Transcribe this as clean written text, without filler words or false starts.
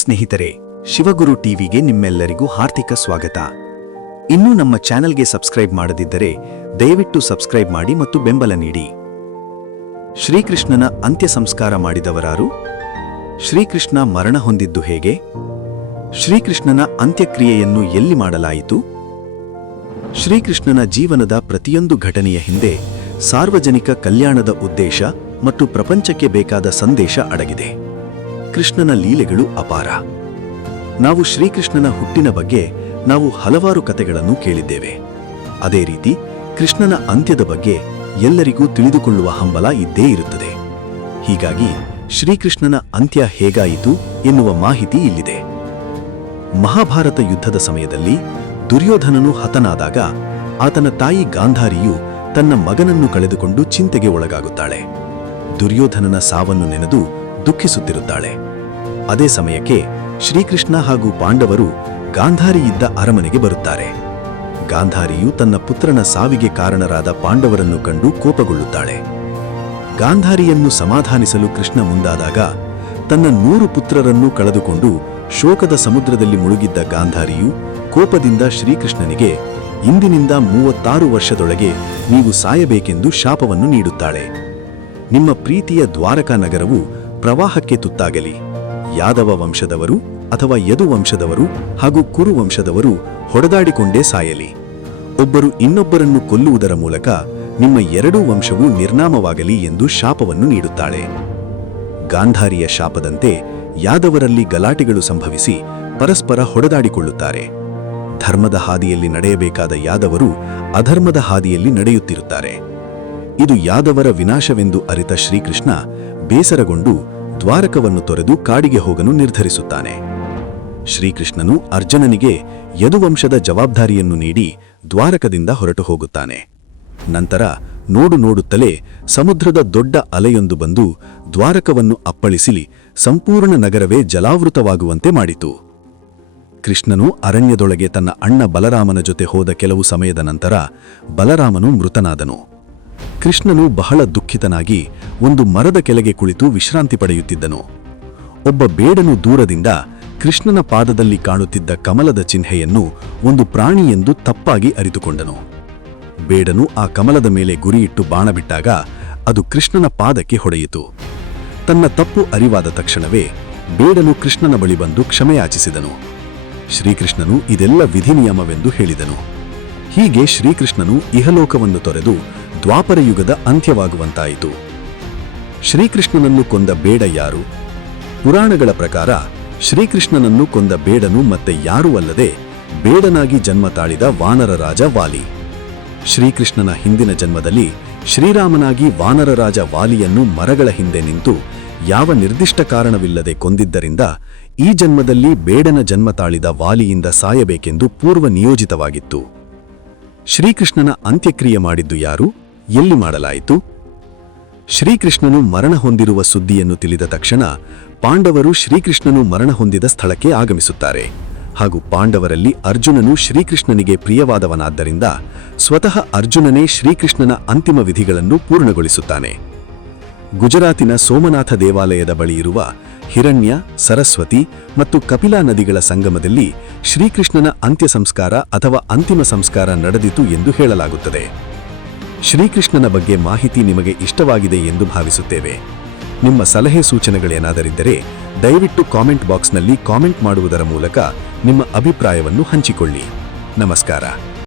ಸ್ನೇಹಿತರೆ, ಶಿವಗುರು ಟಿವಿಗೆ ನಿಮ್ಮೆಲ್ಲರಿಗೂ ಹಾರ್ದಿಕ ಸ್ವಾಗತ. ಇನ್ನೂ ನಮ್ಮ ಚಾನೆಲ್ಗೆ ಸಬ್ಸ್ಕ್ರೈಬ್ ಮಾಡದಿದ್ದರೆ ದಯವಿಟ್ಟು ಸಬ್ಸ್ಕ್ರೈಬ್ ಮಾಡಿ ಮತ್ತು ಬೆಂಬಲ ನೀಡಿ. ಶ್ರೀಕೃಷ್ಣನ ಅಂತ್ಯ ಸಂಸ್ಕಾರ ಮಾಡಿದವರಾರು? ಶ್ರೀಕೃಷ್ಣ ಮರಣ ಹೊಂದಿದ್ದು ಹೇಗೆ? ಶ್ರೀಕೃಷ್ಣನ ಅಂತ್ಯಕ್ರಿಯೆಯನ್ನು ಎಲ್ಲಿ ಮಾಡಲಾಯಿತು? ಶ್ರೀಕೃಷ್ಣನ ಜೀವನದ ಪ್ರತಿಯೊಂದು ಘಟನೆಯ ಹಿಂದೆ ಸಾರ್ವಜನಿಕ ಕಲ್ಯಾಣದ ಉದ್ದೇಶ ಮತ್ತು ಪ್ರಪಂಚಕ್ಕೆ ಬೇಕಾದ ಸಂದೇಶ ಅಡಗಿದೆ. ಕೃಷ್ಣನ ಲೀಲೆಗಳು ಅಪಾರ. ನಾವು ಶ್ರೀಕೃಷ್ಣನ ಹುಟ್ಟಿನ ಬಗ್ಗೆ ನಾವು ಹಲವಾರು ಕಥೆಗಳನ್ನು ಕೇಳಿದ್ದೇವೆ. ಅದೇ ರೀತಿ ಕೃಷ್ಣನ ಅಂತ್ಯದ ಬಗ್ಗೆ ಎಲ್ಲರಿಗೂ ತಿಳಿದುಕೊಳ್ಳುವ ಹಂಬಲ ಇದ್ದೇ ಇರುತ್ತದೆ. ಹೀಗಾಗಿ ಶ್ರೀಕೃಷ್ಣನ ಅಂತ್ಯ ಹೇಗಾಯಿತು ಎನ್ನುವ ಮಾಹಿತಿ ಇಲ್ಲಿದೆ. ಮಹಾಭಾರತ ಯುದ್ಧದ ಸಮಯದಲ್ಲಿ ದುರ್ಯೋಧನನು ಹತನಾದಾಗ ಆತನ ತಾಯಿ ಗಾಂಧಾರಿಯು ತನ್ನ ಮಗನನ್ನು ಕಳೆದುಕೊಂಡು ಚಿಂತೆಗೆ ಒಳಗಾಗುತ್ತಾಳೆ. ದುರ್ಯೋಧನನ ಸಾವನ್ನು ನೆನೆದು ದುಃಖಿಸುತ್ತಿರುತ್ತಾಳೆ. ಅದೇ ಸಮಯಕ್ಕೆ ಶ್ರೀಕೃಷ್ಣ ಹಾಗೂ ಪಾಂಡವರು ಗಾಂಧಾರಿ ಇದ್ದ ಅರಮನೆಗೆ ಬರುತ್ತಾರೆ. ಗಾಂಧಾರಿಯು ತನ್ನ ಪುತ್ರನ ಸಾವಿಗೆ ಕಾರಣರಾದ ಪಾಂಡವರನ್ನು ಕಂಡು ಕೋಪಗೊಳ್ಳುತ್ತಾಳೆ. ಗಾಂಧಾರಿಯನ್ನು ಸಮಾಧಾನಿಸಲು ಕೃಷ್ಣ ಮುಂದಾದಾಗ ತನ್ನ 100 ಪುತ್ರರನ್ನು ಕಳೆದುಕೊಂಡು ಶೋಕದ ಸಮುದ್ರದಲ್ಲಿ ಮುಳುಗಿದ್ದ ಗಾಂಧಾರಿಯು ಕೋಪದಿಂದ ಶ್ರೀಕೃಷ್ಣನಿಗೆ ಇಂದಿನಿಂದ 36 ವರ್ಷದೊಳಗೆ ನೀವು ಸಾಯಬೇಕೆಂದು ಶಾಪವನ್ನು ನೀಡುತ್ತಾಳೆ. ನಿಮ್ಮ ಪ್ರೀತಿಯ ದ್ವಾರಕಾ ನಗರವು ಪ್ರವಾಹಕ್ಕೆ ತುತ್ತಾಗಲಿ. ಯಾದವ ವಂಶದವರು ಅಥವಾ ಯದು ವಂಶದವರು ಹಾಗೂ ಕುರು ವಂಶದವರು ಹೊಡೆದಾಡಿಕೊಂಡೇ ಸಾಯಲಿ. ಒಬ್ಬರು ಇನ್ನೊಬ್ಬರನ್ನು ಕೊಲ್ಲುವುದರ ಮೂಲಕ ನಿಮ್ಮ ಎರಡೂ ವಂಶವೂ ನಿರ್ನಾಮವಾಗಲಿ ಎಂದು ಶಾಪವನ್ನು ನೀಡುತ್ತಾಳೆ. ಗಾಂಧಾರಿಯ ಶಾಪದಂತೆ ಯಾದವರಲ್ಲಿ ಗಲಾಟೆಗಳು ಸಂಭವಿಸಿ ಪರಸ್ಪರ ಹೊಡೆದಾಡಿಕೊಳ್ಳುತ್ತಾರೆ. ಧರ್ಮದ ಹಾದಿಯಲ್ಲಿ ನಡೆಯಬೇಕಾದ ಯಾದವರು ಅಧರ್ಮದ ಹಾದಿಯಲ್ಲಿ ನಡೆಯುತ್ತಿರುತ್ತಾರೆ. ಇದು ಯಾದವರ ವಿನಾಶವೆಂದು ಅರಿತ ಶ್ರೀಕೃಷ್ಣ ಬೇಸರಗೊಂಡು ದ್ವಾರಕವನ್ನು ತೊರೆದು ಕಾಡಿಗೆ ಹೋಗಲು ನಿರ್ಧರಿಸುತ್ತಾನೆ. ಶ್ರೀಕೃಷ್ಣನು ಅರ್ಜುನನಿಗೆ ಯದುವಂಶದ ಜವಾಬ್ದಾರಿಯನ್ನು ನೀಡಿ ದ್ವಾರಕದಿಂದ ಹೊರಟು ಹೋಗುತ್ತಾನೆ. ನಂತರ ನೋಡುತ್ತಲೇ ಸಮುದ್ರದ ದೊಡ್ಡ ಅಲೆಯೊಂದು ಬಂದು ದ್ವಾರಕವನ್ನು ಅಪ್ಪಳಿಸಿ ಸಂಪೂರ್ಣ ನಗರವೇ ಜಲಾವೃತವಾಗುವಂತೆ ಮಾಡಿತು. ಕೃಷ್ಣನು ಅರಣ್ಯದೊಳಗೆ ತನ್ನ ಅಣ್ಣ ಬಲರಾಮನ ಜೊತೆ ಹೋದ ಕೆಲವು ಸಮಯದ ನಂತರ ಬಲರಾಮನು ಮೃತನಾದನು. ಕೃಷ್ಣನು ಬಹಳ ದುಃಖಿತನಾಗಿ ಒಂದು ಮರದ ಕೆಳಗೆ ಕುಳಿತು ವಿಶ್ರಾಂತಿ ಪಡೆಯುತ್ತಿದ್ದನು. ಒಬ್ಬ ಬೇಡನು ದೂರದಿಂದ ಕೃಷ್ಣನ ಪಾದದಲ್ಲಿ ಕಾಣುತ್ತಿದ್ದ ಕಮಲದ ಚಿಹ್ನೆಯನ್ನು ಒಂದು ಪ್ರಾಣಿ ಎಂದು ತಪ್ಪಾಗಿ ಅರಿತುಕೊಂಡನು. ಬೇಡನು ಆ ಕಮಲದ ಮೇಲೆ ಗುರಿಯಿಟ್ಟು ಬಾಣ ಬಿಟ್ಟಾಗ ಅದು ಕೃಷ್ಣನ ಪಾದಕ್ಕೆ ಹೊಡೆಯಿತು. ತನ್ನ ತಪ್ಪು ಅರಿವಾದ ತಕ್ಷಣವೇ ಬೇಡನು ಕೃಷ್ಣನ ಬಳಿ ಬಂದು ಕ್ಷಮೆಯಾಚಿಸಿದನು. ಶ್ರೀಕೃಷ್ಣನು ಇದೆಲ್ಲ ವಿಧಿನಿಯಮವೆಂದು ಹೇಳಿದನು. ಹೀಗೆ ಶ್ರೀಕೃಷ್ಣನು ಇಹಲೋಕವನ್ನು ತೊರೆದು ದ್ವಾಪರಯುಗದ ಅಂತ್ಯವಾಗುವಂತಾಯಿತು. ಶ್ರೀಕೃಷ್ಣನನ್ನು ಕೊಂದ ಬೇಡ ಯಾರು? ಪುರಾಣಗಳ ಪ್ರಕಾರ ಶ್ರೀಕೃಷ್ಣನನ್ನು ಕೊಂದ ಬೇಡನು ಮತ್ತೆ ಯಾರೂ ಅಲ್ಲದೆ ಬೇಡನಾಗಿ ಜನ್ಮ ತಾಳಿದ ವಾನರ ರಾಜ ವಾಲಿ. ಶ್ರೀಕೃಷ್ಣನ ಹಿಂದಿನ ಜನ್ಮದಲ್ಲಿ ಶ್ರೀರಾಮನಾಗಿ ವಾನರ ರಾಜ ವಾಲಿಯನ್ನು ಮರಗಳ ಹಿಂದೆ ನಿಂತು ಯಾವ ನಿರ್ದಿಷ್ಟ ಕಾರಣವಿಲ್ಲದೆ ಕೊಂದಿದ್ದರಿಂದ ಈ ಜನ್ಮದಲ್ಲಿ ಬೇಡನ ಜನ್ಮ ತಾಳಿದ ವಾಲಿಯಿಂದ ಸಾಯಬೇಕೆಂದು ಪೂರ್ವ ನಿಯೋಜಿತವಾಗಿತ್ತು. ಶ್ರೀಕೃಷ್ಣನ ಅಂತ್ಯಕ್ರಿಯೆ ಮಾಡಿದ್ದು ಯಾರು? ಎಲ್ಲಿ ಮಾಡಲಾಯಿತು? ಶ್ರೀಕೃಷ್ಣನು ಮರಣ ಹೊಂದಿರುವ ಸುದ್ದಿಯನ್ನು ತಿಳಿದ ತಕ್ಷಣ ಪಾಂಡವರು ಶ್ರೀಕೃಷ್ಣನು ಮರಣ ಹೊಂದಿದ ಸ್ಥಳಕ್ಕೆ ಆಗಮಿಸುತ್ತಾರೆ. ಹಾಗೂ ಪಾಂಡವರಲ್ಲಿ ಅರ್ಜುನನು ಶ್ರೀಕೃಷ್ಣನಿಗೆ ಪ್ರಿಯವಾದವನಾದ್ದರಿಂದ ಸ್ವತಃ ಅರ್ಜುನನೇ ಶ್ರೀಕೃಷ್ಣನ ಅಂತಿಮ ವಿಧಿಗಳನ್ನು ಪೂರ್ಣಗೊಳಿಸುತ್ತಾನೆ. ಗುಜರಾತಿನ ಸೋಮನಾಥ ದೇವಾಲಯದ ಬಳಿ ಇರುವ ಹಿರಣ್ಯ, ಸರಸ್ವತಿ ಮತ್ತು ಕಪಿಲಾ ನದಿಗಳ ಸಂಗಮದಲ್ಲಿ ಶ್ರೀಕೃಷ್ಣನ ಅಂತ್ಯ ಸಂಸ್ಕಾರ ಅಥವಾ ಅಂತಿಮ ಸಂಸ್ಕಾರ ನಡೆದಿತು ಎಂದು ಹೇಳಲಾಗುತ್ತದೆ. ಶ್ರೀಕೃಷ್ಣನ ಬಗ್ಗೆ ಮಾಹಿತಿ ನಿಮಗೆ ಇಷ್ಟವಾಗಿದೆ ಎಂದು ಭಾವಿಸುತ್ತೇವೆ. ನಿಮ್ಮ ಸಲಹೆ ಸೂಚನೆಗಳೇನಾದರಿದ್ದರೆ ದಯವಿಟ್ಟು ಕಾಮೆಂಟ್ ಬಾಕ್ಸ್ನಲ್ಲಿ ಕಾಮೆಂಟ್ ಮಾಡುವುದರ ಮೂಲಕ ನಿಮ್ಮ ಅಭಿಪ್ರಾಯವನ್ನು ಹಂಚಿಕೊಳ್ಳಿ. ನಮಸ್ಕಾರ.